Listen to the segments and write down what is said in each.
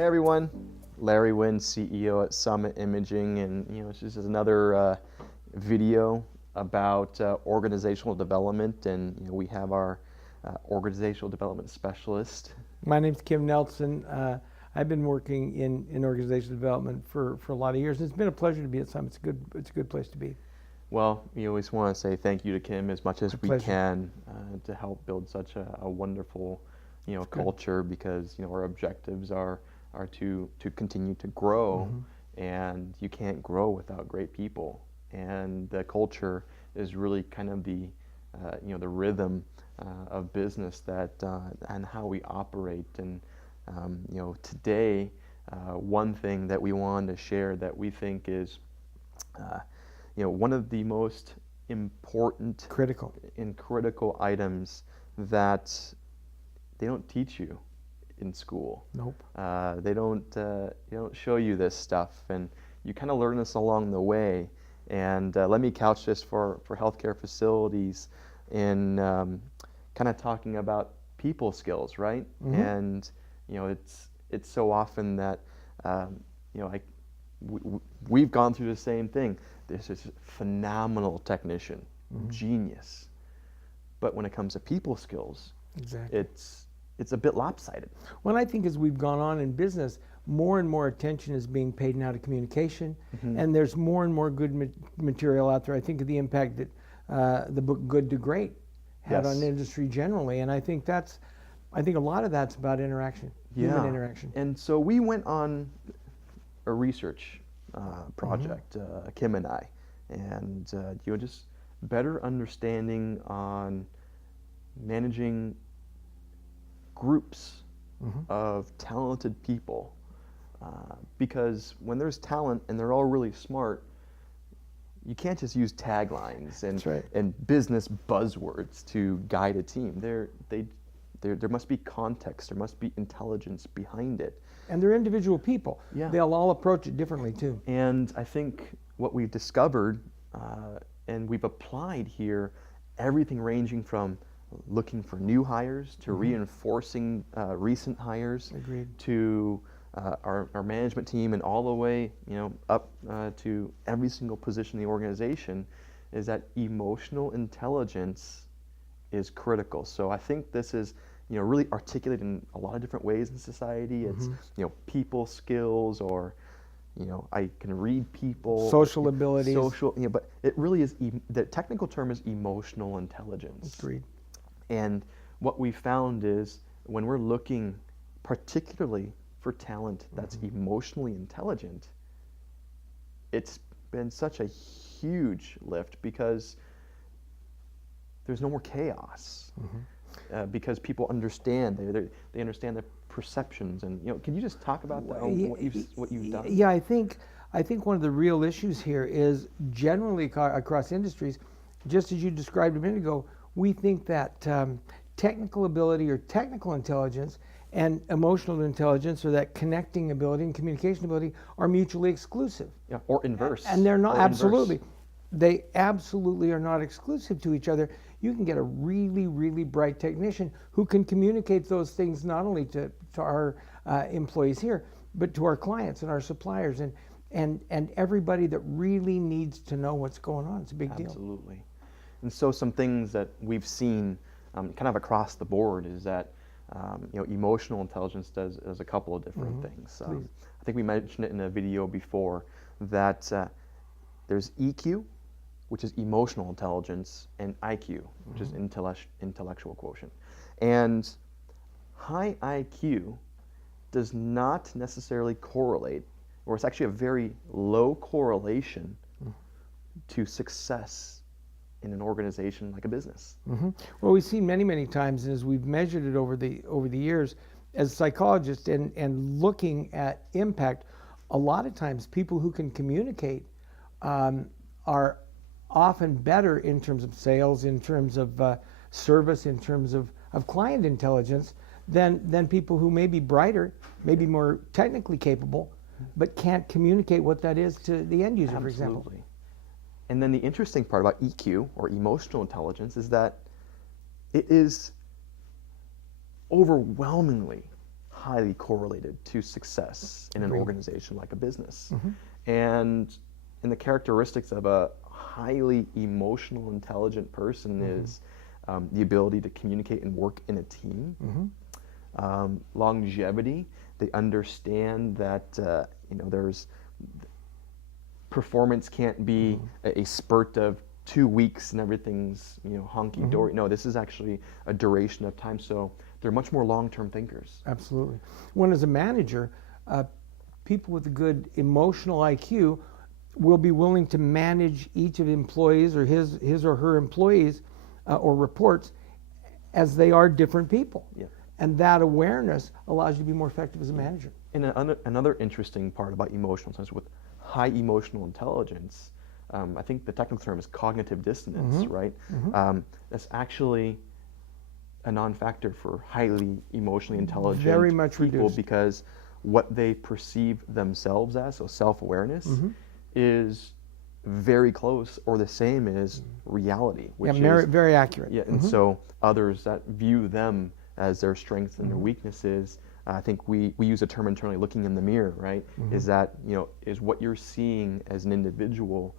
Hey everyone, Larry Wynn, CEO at Summit Imaging, and this is another video about organizational development, and we have our organizational development specialist. My name's Kim Nelson. I've been working in organizational development for a lot of years. It's been a pleasure to be at Summit. It's a good place to be. Well, we always want to say thank you to Kim as much as we pleasure. can to help build such a wonderful culture, because our objectives are to continue to grow, and you can't grow without great people. And the culture is really kind of the the rhythm of business and how we operate. And today, one thing that we wanted to share that we think is one of the most important critical items that they don't teach you in school. Nope. They don't show you this stuff, and you kind of learn this along the way. And let me couch this for healthcare facilities in kind of talking about people skills, right? And it's so often that we've gone through the same thing. There's this phenomenal technician, genius, but when it comes to people skills, exactly, it's a bit lopsided. Well, I think as we've gone on in business, more and more attention is being paid now to communication, and there's more and more good material out there. I think of the impact that the book Good to Great had on industry generally, and I think a lot of that's about interaction, human interaction. And so we went on a research project, Kim and I, and just better understanding on managing groups of talented people, because when there's talent and they're all really smart, you can't just use taglines and business buzzwords to guide a team. There must be context, there must be intelligence behind it. And they're individual people. Yeah. They'll all approach it differently too. And I think what we've discovered and we've applied here, everything ranging from looking for new hires to reinforcing recent hires. Agreed. To our management team, and all the way up to every single position in the organization, is that emotional intelligence is critical. So I think this is really articulated in a lot of different ways in society. It's people skills, or I can read people, social abilities, but it really is the technical term is emotional intelligence. Agreed. And what we found is, when we're looking particularly for talent that's emotionally intelligent, it's been such a huge lift, because there's no more chaos. Because people understand, they understand the perceptions. And can you just talk about that, what you've done? Yeah, I think one of the real issues here is generally across industries, just as you described a minute ago, we think that technical ability or technical intelligence and emotional intelligence, or that connecting ability and communication ability, are mutually exclusive. Yeah, or inverse. And they're not. Absolutely. They absolutely are not exclusive to each other. You can get a really, really bright technician who can communicate those things not only to our employees here, but to our clients and our suppliers and everybody that really needs to know what's going on. It's a big deal. Absolutely. And so some things that we've seen kind of across the board is that emotional intelligence does a couple of different things. I think we mentioned it in a video before, that there's EQ, which is emotional intelligence, and IQ, which is intellectual quotient. And high IQ does not necessarily correlate, or it's actually a very low correlation to success in an organization like a business. Well, we've seen many times, as we've measured it over the years, as psychologists and looking at impact, a lot of times people who can communicate are often better in terms of sales, in terms of service, in terms of client intelligence, than people who may be brighter, maybe more technically capable, but can't communicate what that is to the end user, for example. And then the interesting part about EQ, or emotional intelligence, is that it is overwhelmingly highly correlated to success in an Agreed. organization like a business. And the characteristics of a highly emotional, intelligent person is the ability to communicate and work in a team. Longevity, they understand that there's performance can't be a spurt of 2 weeks and everything's honky dory. No, this is actually a duration of time. So they're much more long-term thinkers. Absolutely. When as a manager, people with a good emotional IQ will be willing to manage each of the employees or his or her employees or reports as they are different people. Yeah. And that awareness allows you to be more effective as a manager. And another interesting part about emotional intelligence, with high emotional intelligence, I think the technical term is cognitive dissonance, right? That's actually a non-factor for highly emotionally intelligent Very much people reduced. because what they perceive themselves as, so self-awareness, is very close or the same as reality, which is very accurate. yeah. And so others that view them as their strengths and their weaknesses, I think we use a term internally, looking in the mirror, right? Is that is what you're seeing as an individual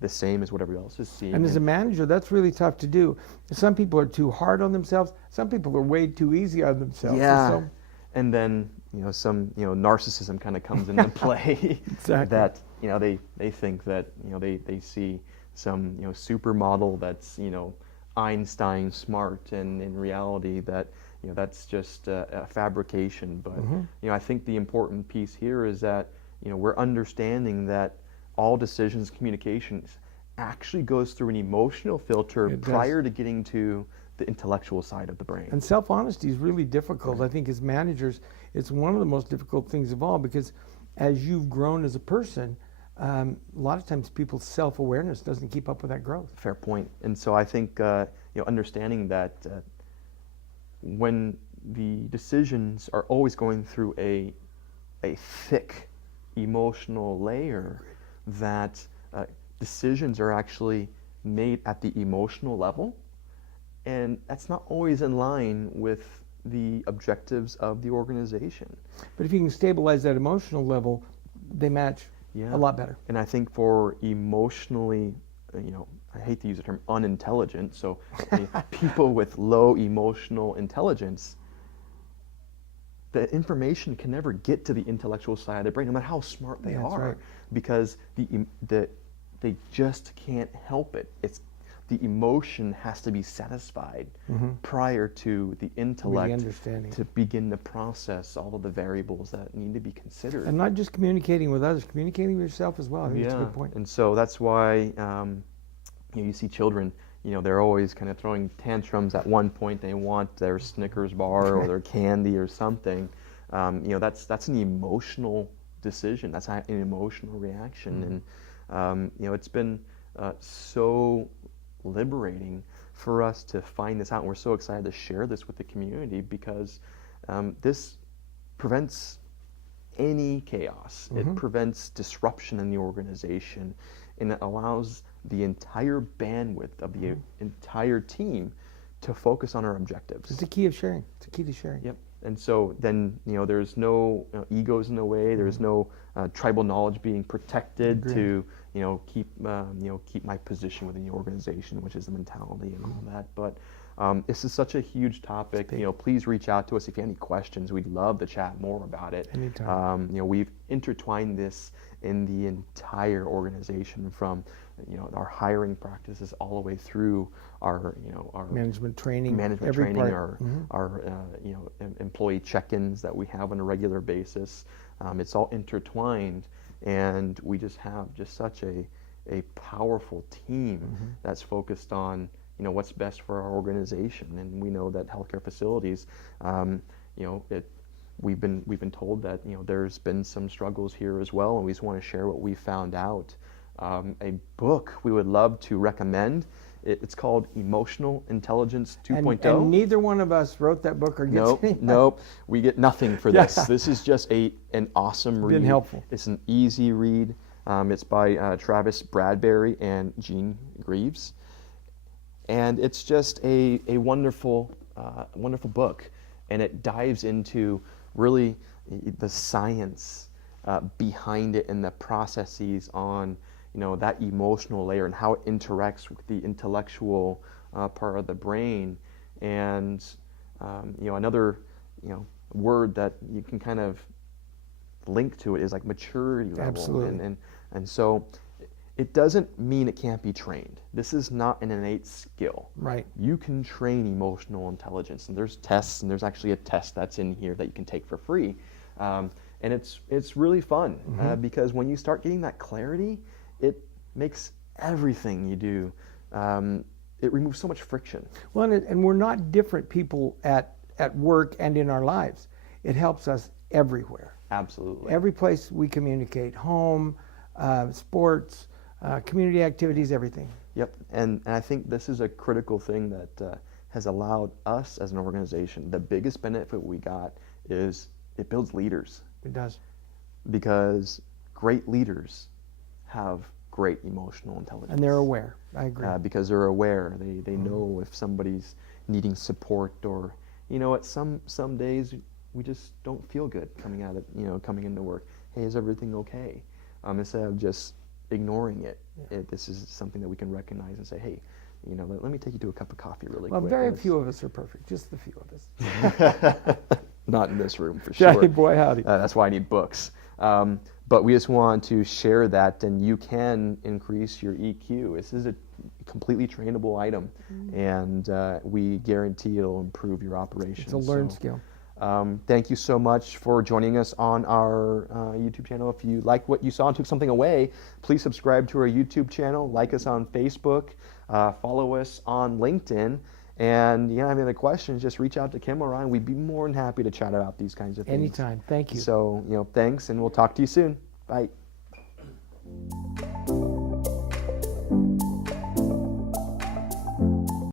the same as what everybody else is seeing? And as a manager, that's really tough to do. Some people are too hard on themselves. Some people are way too easy on themselves. Yeah. And then some narcissism kind of comes into play. Exactly. That they think that they see some supermodel that's Einstein smart, and in reality that that's just a fabrication. But I think the important piece here is that we're understanding that all decisions, communications actually goes through an emotional filter prior to getting to the intellectual side of the brain. And self-honesty is really difficult. I think as managers, it's one of the most difficult things of all, because as you've grown as a person, a lot of times people's self-awareness doesn't keep up with that growth. Fair point. And so I think understanding that when the decisions are always going through a thick emotional layer, that decisions are actually made at the emotional level, and that's not always in line with the objectives of the organization. But if you can stabilize that emotional level, they match a lot better. And I think for emotionally, I hate to use the term unintelligent, so people with low emotional intelligence, the information can never get to the intellectual side of the brain, no matter how smart they are, right. because they just can't help it. It's the emotion has to be satisfied prior to the intellect understanding. to begin to process all of the variables that need to be considered. And not just communicating with others, communicating with yourself as well. I think that's a good point. And so that's why you see children, they're always kind of throwing tantrums. At one point they want their Snickers bar or their candy or something. That's an emotional decision. That's an emotional reaction. And it's been so liberating for us to find this out. And we're so excited to share this with the community, because this prevents any chaos. It prevents disruption in the organization, and it allows the entire bandwidth of the entire team to focus on our objectives. It's the key of sharing. It's the key to sharing. Yep. And so then there's no egos in the way. There's no tribal knowledge being protected to keep my position within the organization, which is the mentality and all that. But this is such a huge topic. Please reach out to us if you have any questions. We'd love to chat more about it. Anytime. We've intertwined this in the entire organization, from our hiring practices all the way through our management training, our employee check-ins that we have on a regular basis. It's all intertwined, and we just have such a powerful team that's focused on what's best for our organization. And we know that healthcare facilities, we've been told that there's been some struggles here as well, and we just want to share what we found out. A book we would love to recommend. It's called Emotional Intelligence 2.0. And neither one of us wrote that book or gets any. Nope. We get nothing for this. This is just an awesome read. Been helpful. It's an easy read. It's by Travis Bradberry and Gene Greaves, and it's just a wonderful book. and it dives into really the science behind it and the processes on that emotional layer and how it interacts with the intellectual part of the brain. And another word that you can kind of link to it is like maturity level. Absolutely. And so it doesn't mean it can't be trained. This is not an innate skill. Right. You can train emotional intelligence, and there's tests, and there's actually a test that's in here that you can take for free. And it's really fun because when you start getting that clarity, it makes everything you do, it removes so much friction. Well, and we're not different people at work and in our lives. It helps us everywhere. Absolutely. Every place we communicate, home, sports, community activities, everything. Yep, and I think this is a critical thing that has allowed us as an organization. The biggest benefit we got is it builds leaders. It does. Because great leaders have great emotional intelligence. And they're aware. I agree. Because they're aware. They know if somebody's needing support, or at some days we just don't feel good coming into work. Hey, is everything okay? Instead of just ignoring it, this is something that we can recognize and say, hey, let me take you to a cup of coffee really quick. Well, very few of us are perfect, just the few of us. Not in this room, for sure. Boy, howdy. That's why I need books. But we just want to share that, and you can increase your EQ. This is a completely trainable item, and we guarantee it'll improve your operations. It's a learned skill. Thank you so much for joining us on our YouTube channel. If you liked what you saw and took something away, please subscribe to our YouTube channel, like us on Facebook, follow us on LinkedIn, and have any other questions, just reach out to Kim or Ryan. We'd be more than happy to chat about these kinds of things. Anytime. Thank you. So, thanks, and we'll talk to you soon. Bye.